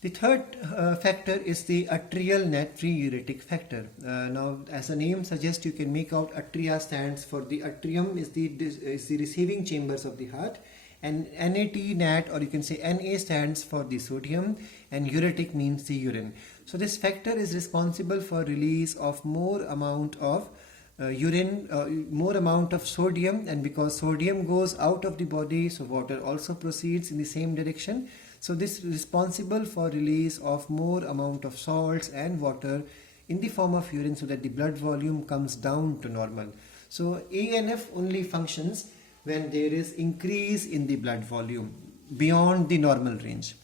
The third factor is the atrial natriuretic factor. Now, as the name suggests, you can make out atria stands for the atrium is the receiving chambers of the heart, and nat, or you can say Na, stands for the sodium, and uretic means the urine. So this factor is responsible for release of more amount of more amount of sodium, and because sodium goes out of the body, so water also proceeds in the same direction. So this is responsible for release of more amount of salts and water in the form of urine, so that the blood volume comes down to normal. So ANF only functions when there is increase in the blood volume beyond the normal range.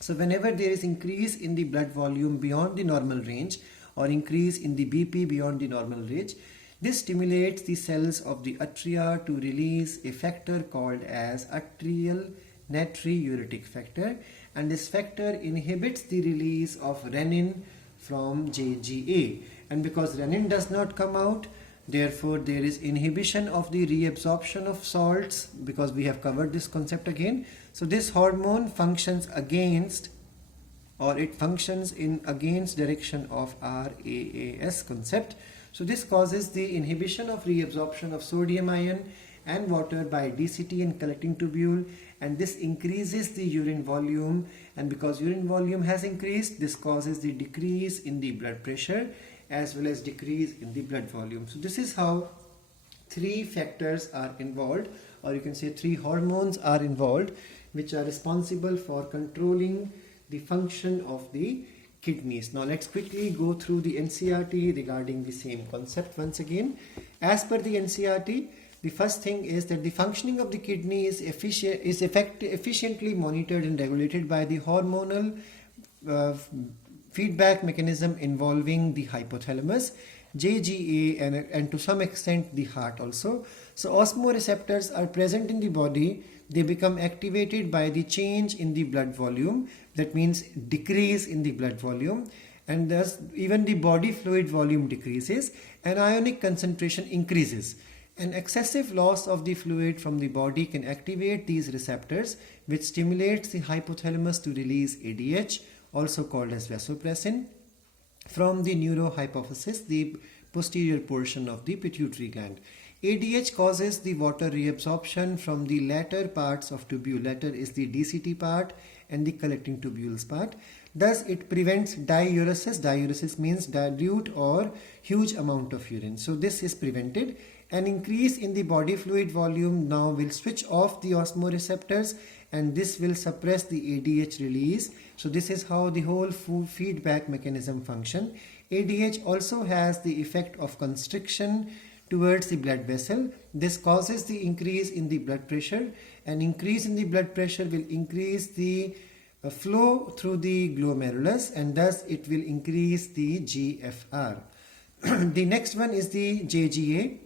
So whenever there is increase in the blood volume beyond the normal range, or increase in the BP beyond the normal range, this stimulates the cells of the atria to release a factor called as atrial natriuretic factor, and this factor inhibits the release of renin from JGA, and because renin does not come out, therefore there is inhibition of the reabsorption of salts, because we have covered this concept again. So this hormone functions against, or it functions in against direction of RAAS concept. So this causes the inhibition of reabsorption of sodium ion and water by DCT and collecting tubule, and this increases the urine volume, and because urine volume has increased, this causes the decrease in the blood pressure as well as decrease in the blood volume. So this is how three factors are involved, or you can say three hormones are involved, which are responsible for controlling the function of the kidneys. Now let's quickly go through the NCERT regarding the same concept once again. As per the NCERT, the first thing is that the functioning of the kidney is efficiently monitored and regulated by the hormonal feedback mechanism involving the hypothalamus, JGA, and to some extent the heart also. So osmoreceptors are present in the body. They become activated by the change in the blood volume, that means decrease in the blood volume, and thus even the body fluid volume decreases and ionic concentration increases. An excessive loss of the fluid from the body can activate these receptors, which stimulates the hypothalamus to release ADH, also called as vasopressin, from the neurohypophysis, the posterior portion of the pituitary gland. ADH causes the water reabsorption from the latter parts of tubule. Latter is the DCT part and the collecting tubules part. Thus, it prevents diuresis. Diuresis means dilute or huge amount of urine. So, this is prevented. An increase in the body fluid volume now will switch off the osmoreceptors, and this will suppress the ADH release. So, this is how the whole feedback mechanism function. ADH also has the effect of constriction towards the blood vessel. This causes the increase in the blood pressure. An increase in the blood pressure will increase the flow through the glomerulus, and thus it will increase the GFR. The next one is the JGA,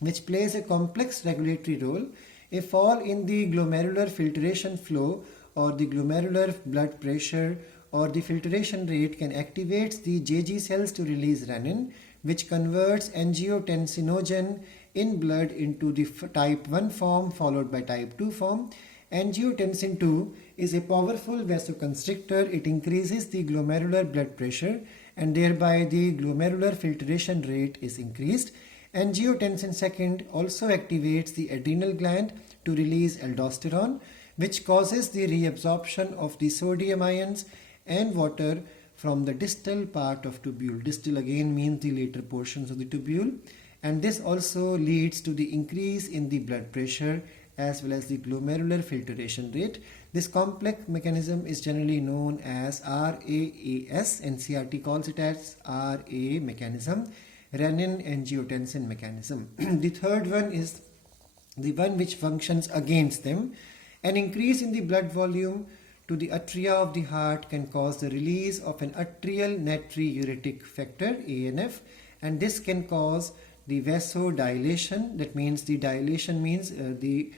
which plays a complex regulatory role. A fall in the glomerular filtration flow, or the glomerular blood pressure, or the filtration rate can activate the JG cells to release renin, which converts angiotensinogen in blood into the type 1 form followed by type 2 form. Angiotensin 2 is a powerful vasoconstrictor. It increases the glomerular blood pressure, and thereby the glomerular filtration rate is increased. Angiotensin 2 also activates the adrenal gland to release aldosterone, which causes the reabsorption of the sodium ions and water from the distal part of tubule. Distal again means the later portions of the tubule, and this also leads to the increase in the blood pressure as well as the glomerular filtration rate. This complex mechanism is generally known as RAAS. NCERT calls it as RA mechanism, renin-angiotensin mechanism. The third one is the one which functions against them. An increase in the blood volume to the atria of the heart can cause the release of an atrial natriuretic factor, ANF, and this can cause the vasodilation. That means the dilation means the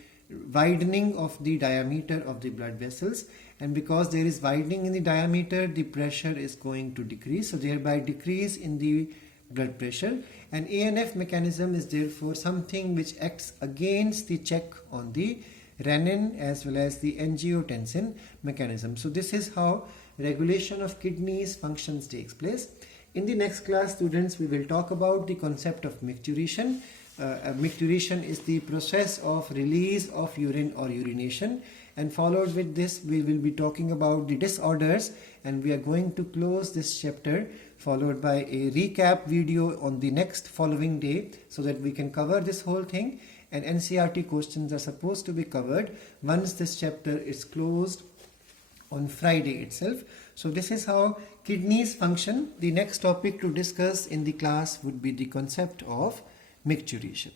widening of the diameter of the blood vessels, and because there is widening in the diameter, the pressure is going to decrease, so thereby decrease in the blood pressure. And ANF mechanism is therefore something which acts against the check on the renin as well as the angiotensin mechanism. So this is how regulation of kidneys functions takes place. In the next class, students, we will talk about the concept of micturition. Micturition is the process of release of urine or urination, and followed with this we will be talking about the disorders, and we are going to close this chapter followed by a recap video on the next following day, so that we can cover this whole thing, and NCERT questions are supposed to be covered once this chapter is closed on Friday itself. So this is how kidneys function. The next topic to discuss in the class would be the concept of micturition.